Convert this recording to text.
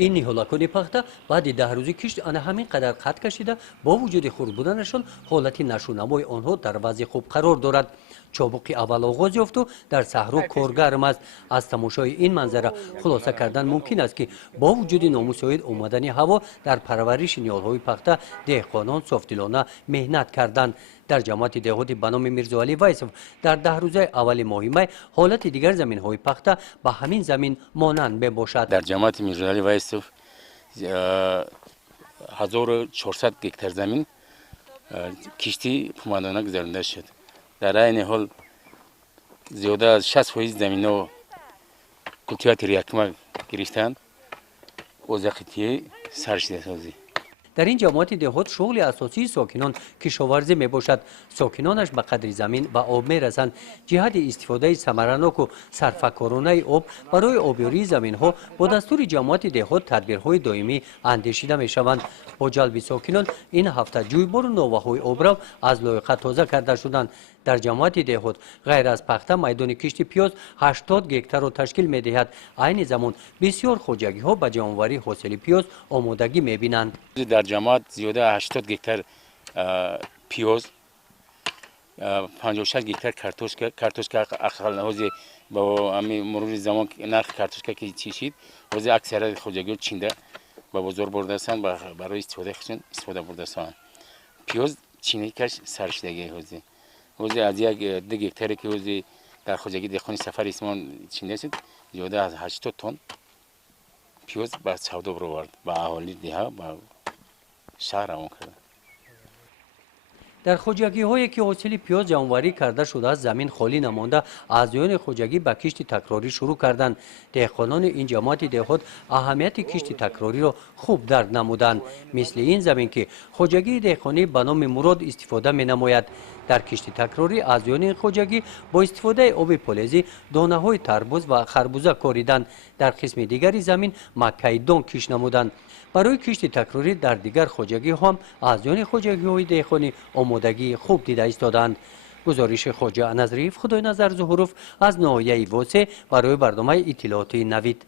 این نیهولکان پخته بعد 10 روزی کشت آنها همین قدر خط کشیده با وجود خرد بودنشان حالت نشونمای آنها در وضع خوب قرار دارد. چابقی اول آغاز یافت و در صحرا کارگرم است. از تماشای این منظره خلاصه کردن ممکن است که با وجود نامساعد آمدن هوا در پرورش نیالهای پخته دهقانان صافدلانه مهنت کردند. در جماعت دهاتی به نام میرزاعلی ویسف در 10 روزه اول ماه می حالت دیگر زمین های پخته به همین زمین مانند بباشد. در جماعت میرزاعلی ویسف 1400 گکتار زمین کشتی پوماندانه گذرانده شد. در این حال زیاده از 60% زمین ها کلتیوات ریاکمه گرفتند و زخیتی سرشده سازی. در این جماعت دهات شغل اساسی ساکنان کشاورزی می باشد. ساکنانش به قدر زمین و آب می رسند. جهت استفاده ثمرناک و صرفه‌کارانه آب برای آبیاری زمین ها با دستور جماعت دهات تدبیرهای دائمی اندیشیده می شوند. با جلب ساکنان این هفته جویبار ناوه‌های آبرو از لایقه تازه کرده شدند. در جماعت دهات غیر از پخته میدان کشت پیاز 80 گکتار را تشکیل می دهد. عین زمان بسیار خوجگی ها به جمع‌آوری حاصل پیاز آمادگی می بینند. در جماعت زیاده 80 گکتار پیاز 56 گکتار کارتوشکا اخال نهوزی با امی مرور زمان نرخ کارتوشکا که چیشید وزی اکثر خوجگی چینده با بزرگ بردستان برای استفاده بردستان پیاز چینی کش سرشدگی هوزی از یک 2 گکتاری که وزی در خوجگی دهخانی سفر اسمان چینده شد زیاده از 80 تن پیاز با سودا برآورد با اهالی ده با شهر روان کرد. در خوجگی هایی که حاصل پیاز جمع‌آوری کرده شده از زمین خالی نمانده اعضایان خوجگی به کشت تکراری شروع کردند. دهقانان این جماعت دهات اهمیت کشت تکراری را خوب درک نمودند. مثل این زمین که خوجگی دهقانی به نام مراد استفاده می نماید. در کشت تکراری اعضایان این خوجگی با استفاده آب پالزی دانه های تربوز و خربوزه کاریدند. در قسم دیگری زمین مکه دان کش نمودند. برای کشت تکراری در دیگر خوجگی هم اعضایان خوجگی های دهقانی آمادگی خوب دیده ایستادند. گزارش خواجه نظریف خدای نظر ظهوروف از ناحیه واسه برای برنامه اطلاعاتی نوید.